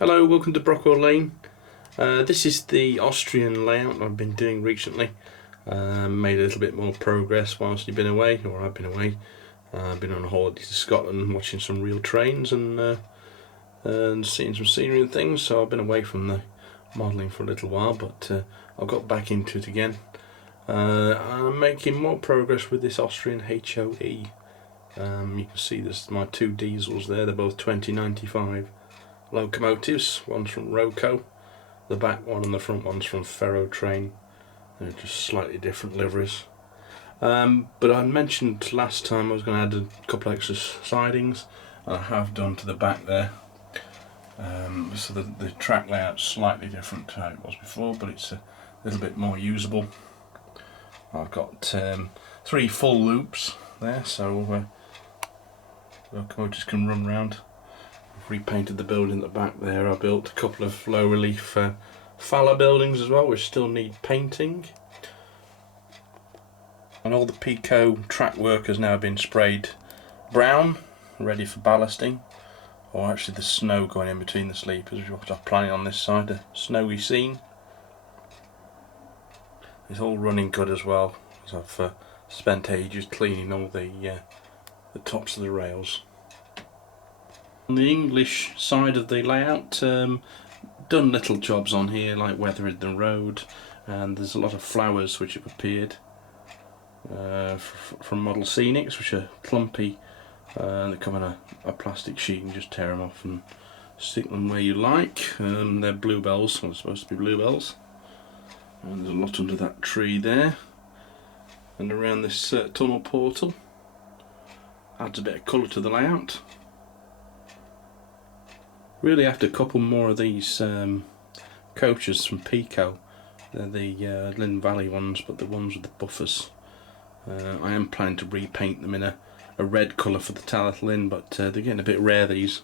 Hello, welcome to Brockwell Lane. This is the Austrian layout I've been doing recently. Made a little bit more progress whilst you've been away, or I've been away. I've been on a holiday to Scotland watching some real trains and seeing some scenery and things, so I've been away from the modelling for a little while, but I've got back into it again. I'm making more progress with this Austrian HOE. You can see this, my two diesels there, they're both 2095 locomotives. One's from Roco, the back one, and the front one's from Ferro Train. They're just slightly different liveries. But I mentioned last time I was going to add a couple extra sidings, and I have done to the back there. So the track layout's slightly different to how it was before, but it's a little bit more usable. I've got 3 full loops there, so locomotives can run round. I've repainted the building at the back there. I built a couple of low relief Fowler buildings as well, which still need painting. And all the Pico track work has now been sprayed brown, ready for ballasting. Or actually the snow going in between the sleepers, which is what I'm planning on this side, a snowy scene. It's all running good as well, as I've spent ages cleaning all the tops of the rails. On the English side of the layout, done little jobs on here like weathering the road, and there's a lot of flowers which have appeared from Model Scenics, which are clumpy. They come on a plastic sheet and just tear them off and stick them where you like. They're bluebells, well, they're supposed to be bluebells. And there's a lot under that tree there. And around this tunnel portal. Adds a bit of colour to the layout. Really after a couple more of these coaches from Pico. They're the Lynn Valley ones, but the ones with the buffers. I am planning to repaint them in a red colour for the Tallaght Lynn, but they're getting a bit rare, these.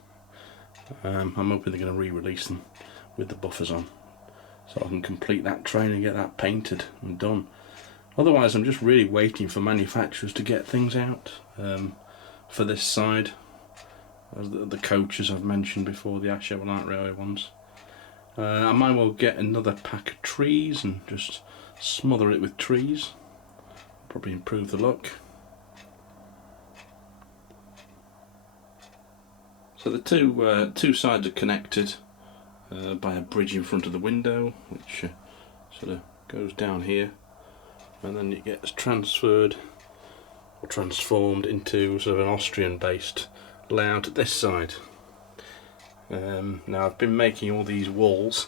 I'm hoping they're going to re-release them with the buffers on, so I can complete that train and get that painted and done. Otherwise I'm just really waiting for manufacturers to get things out for this side. As the coaches I've mentioned before, the Asher Light Railway ones. I might well get another pack of trees and just smother it with trees. Probably improve the look. So the two sides are connected by a bridge in front of the window, which sort of goes down here, and then it gets transferred or transformed into sort of an Austrian-based layout at this side. Now I've been making all these walls.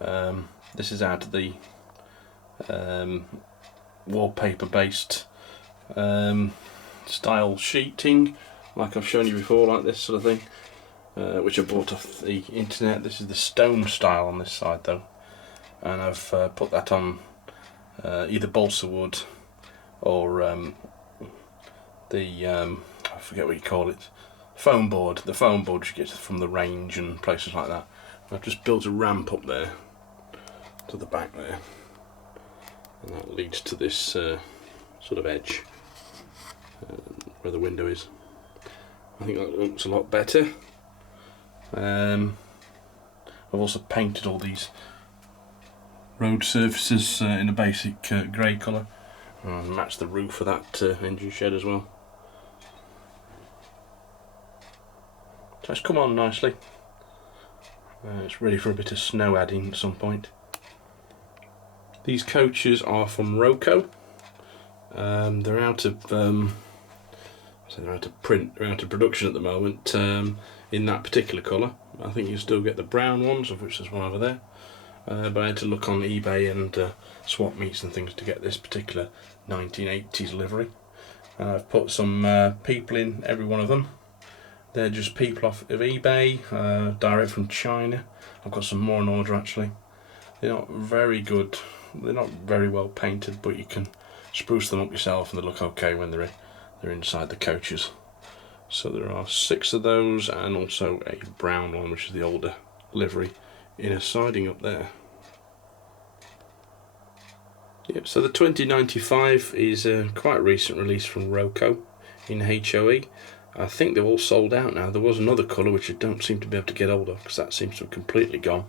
This is out of the wallpaper-based style sheeting, like I've shown you before, like this sort of thing, which I bought off the internet. This is the stone style on this side though, and I've put that on either balsa wood or I forget what you call it, foam board. The foam board you get from the range and places like that. And I've just built a ramp up there to the back there, and that leads to this sort of edge where the window is. I think that looks a lot better. I've also painted all these road surfaces in a basic grey colour, and match the roof of that engine shed as well. So it's come on nicely. It's ready for a bit of snow adding at some point. These coaches are from Roco. They're out of they're out of print, they're out of production at the moment in that particular colour. I think you still get the brown ones, of which there's one over there. But I had to look on eBay and swap meets and things to get this particular 1980s livery. And I've put some people in every one of them. They're just people off of eBay, direct from China. I've got some more in order actually. They're not very good, they're not very well painted, but you can spruce them up yourself and they look okay when they're inside the coaches. So there are 6 of those, and also a brown one, which is the older livery, in a siding up there. Yep, so the 2095 is a quite recent release from Roco in HOE. I think they're all sold out now. There was another colour which I don't seem to be able to get hold of because that seems to have completely gone.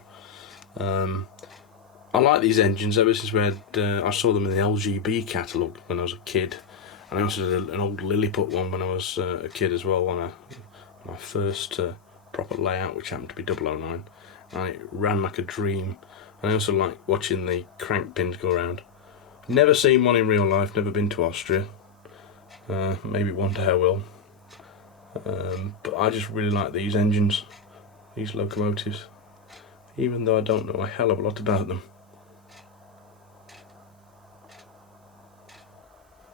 I like these engines ever since I saw them in the LGB catalogue when I was a kid, and I also did an old Lilliput one when I was a kid as well, on my first proper layout, which happened to be 009, and it ran like a dream. And I also like watching the crank pins go around. Never seen one in real life, never been to Austria. Maybe one day I will. But I just really like these engines, these locomotives, even though I don't know a hell of a lot about them.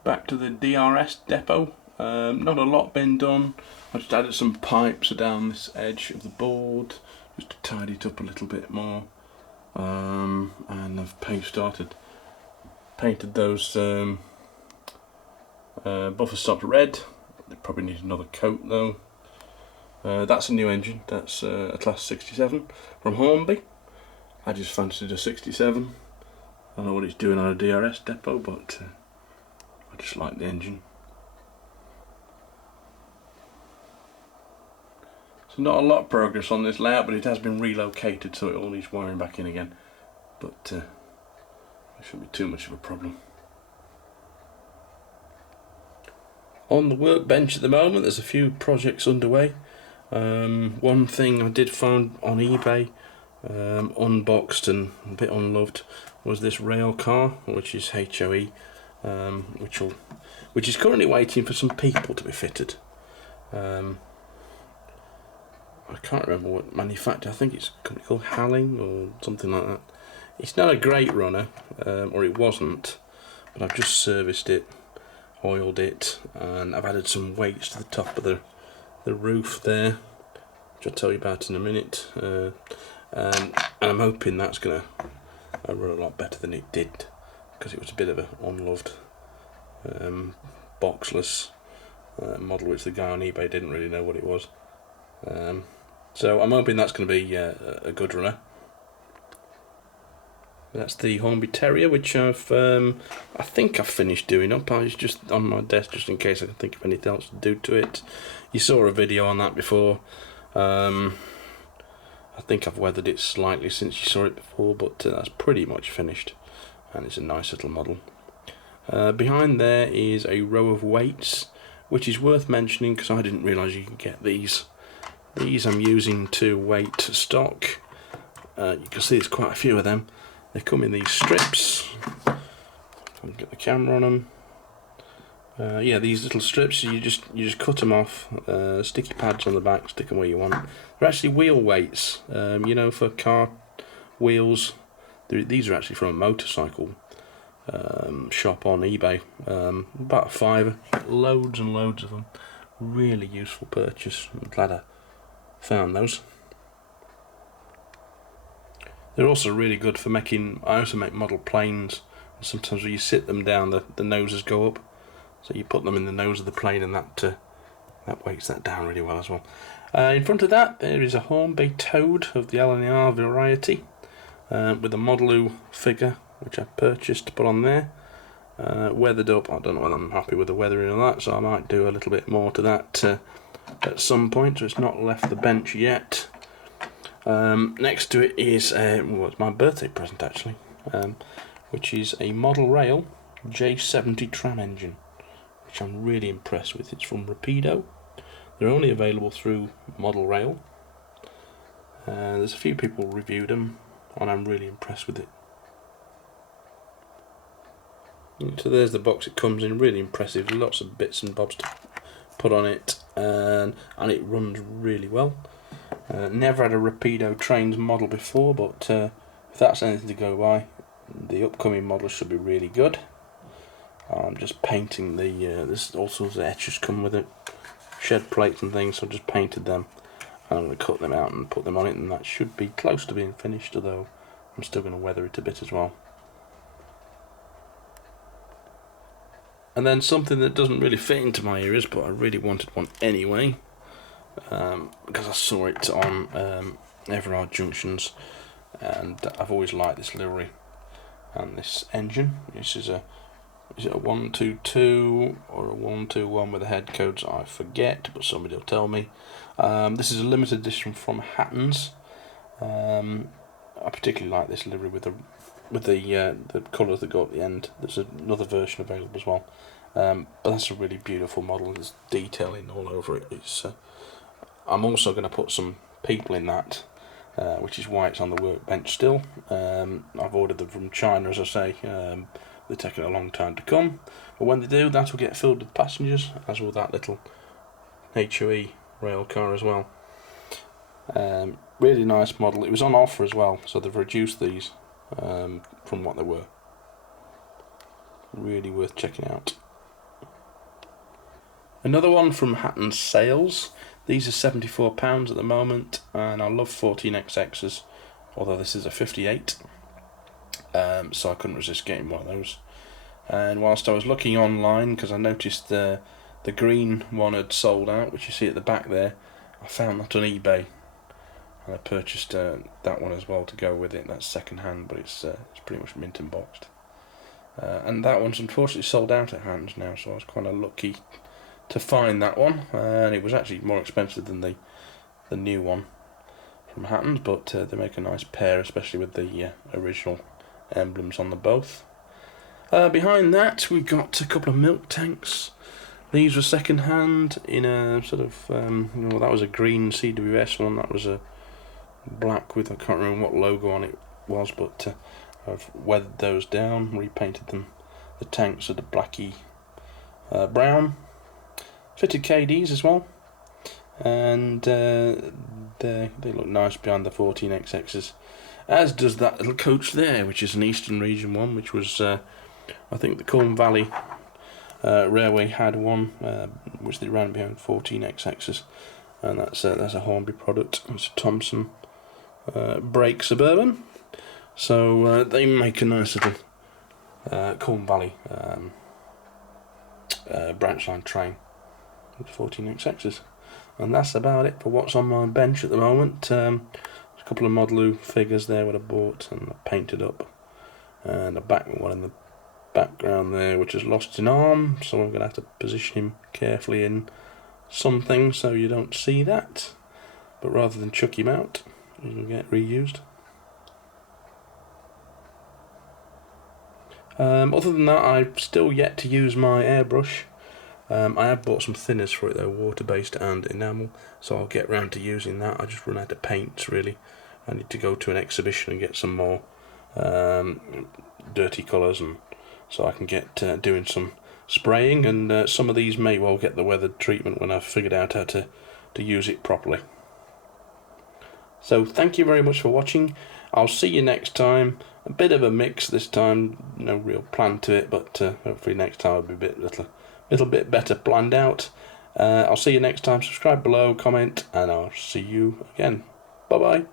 Back to the DRS depot. Not a lot been done. I just added some pipes down this edge of the board just to tidy it up a little bit more. And I've painted those buffer stops red. They probably need another coat though. That's a new engine. That's a Class 67 from Hornby. I just fancied a 67. I don't know what it's doing on a DRS depot, but I just like the engine. So not a lot of progress on this layout, but it has been relocated, so it all needs wiring back in again. But it shouldn't be too much of a problem. On the workbench at the moment, there's a few projects underway. One thing I did find on eBay, unboxed and a bit unloved, was this rail car, which is HOE, which is currently waiting for some people to be fitted. I can't remember what manufacturer. I think it's a company called Halling or something like that. It's not a great runner, or it wasn't, but I've just serviced it, oiled it, and I've added some weights to the top of the roof there, which I'll tell you about in a minute. And I'm hoping that's going to run a lot better than it did, because it was a bit of an unloved boxless model, which the guy on eBay didn't really know what it was. So I'm hoping that's going to be a good runner. That's the Hornby Terrier, which I think I've finished doing up. I was just on my desk just in case I can think of anything else to do to it. You saw a video on that before. I think I've weathered it slightly since you saw it before, but that's pretty much finished, and it's a nice little model. Behind there is a row of weights, which is worth mentioning because I didn't realise you could get these. These I'm using to weight stock. You can see there's quite a few of them. They come in these strips. I'll get the camera on them. Yeah, these little strips. You just cut them off. Sticky pads on the back. Stick them where you want. They're actually wheel weights. You know, for car wheels. These are actually from a motorcycle shop on eBay. About £5. Loads and loads of them. Really useful purchase. I'm glad I found those. They're also really good for making. I also make model planes. Sometimes when you sit them down, the noses go up. So you put them in the nose of the plane, and that weights that down really well as well. In front of that, there is a Hornby Toad of the LNR variety, with a Model figure, which I purchased to put on there. Weathered up. I don't know whether I'm happy with the weathering of that, so I might do a little bit more to that at some point. So it's not left the bench yet. Next to it is it's my birthday present actually, which is a Model Rail J70 tram engine, which I'm really impressed with. It's from Rapido. They're only available through Model Rail. There's a few people reviewed them, and I'm really impressed with it. So there's the box it comes in. Really impressive. Lots of bits and bobs to put on it, and it runs really well. Never had a Rapido trains model before, but if that's anything to go by, the upcoming model should be really good. I'm just painting there's all sorts of etchers come with it, shed plates and things, so I just painted them. And I'm going to cut them out and put them on it, and that should be close to being finished, although I'm still going to weather it a bit as well. And then something that doesn't really fit into my ears, but I really wanted one anyway, because I saw it on Everard Junctions, and I've always liked this livery and this engine. This is a Is it a 122 or a 121 with the head codes? I forget, but somebody will tell me. This is a limited edition from Hattons. I particularly like this livery with the colours that go at the end. There's another version available as well, but that's a really beautiful model. There's detailing all over it. I'm also going to put some people in that, which is why it's on the workbench still. I've ordered them from China, as I say. They're taking a long time to come, but when they do, that will get filled with passengers, as will that little HOE rail car as well. Really nice model. It was on offer as well, so they've reduced these from what they were. Really worth checking out. Another one from Hattons Sales. These are £74 at the moment, and I love 14XXs, although this is a 58. So I couldn't resist getting one of those. And whilst I was looking online, because I noticed the green one had sold out, which you see at the back there, I found that on eBay, and I purchased that one as well to go with it. That's second hand, but it's pretty much mint and boxed. And that one's unfortunately sold out at Hattons now, so I was kind of lucky to find that one, and it was actually more expensive than the new one from Hattons, but they make a nice pair, especially with the original emblems on the both. Behind that we've got a couple of milk tanks. These were second hand in a sort of that was a green CWS one, that was a black with, I can't remember what logo on it was, but I've weathered those down, repainted them, the tanks are the blacky brown, fitted KDs as well, and they look nice behind the 14XXs, as does that little coach there, which is an Eastern Region one, which was I think the Colne Valley Railway had one, which they ran behind 14XXs, and that's a Hornby product. It's a Thompson brake Suburban, so they make a nice little Colne Valley branch line train with 14XXs. And that's about it for what's on my bench at the moment. There's a couple of Modelu figures there that I bought and I painted up, and a back one in the background there which has lost an arm, so I'm going to have to position him carefully in something so you don't see that, but rather than chuck him out, he'll get reused. Other than that, I've still yet to use my airbrush. I have bought some thinners for it though, water-based and enamel, so I'll get round to using that. I just run out of paints really. I need to go to an exhibition and get some more dirty colours, and so I can get doing some spraying, and some of these may well get the weathered treatment when I've figured out how to use it properly. So thank you very much for watching. I'll see you next time. A bit of a mix this time, no real plan to it, but hopefully next time will be a little bit better planned out. I'll see you next time. Subscribe below, comment, and I'll see you again. Bye bye.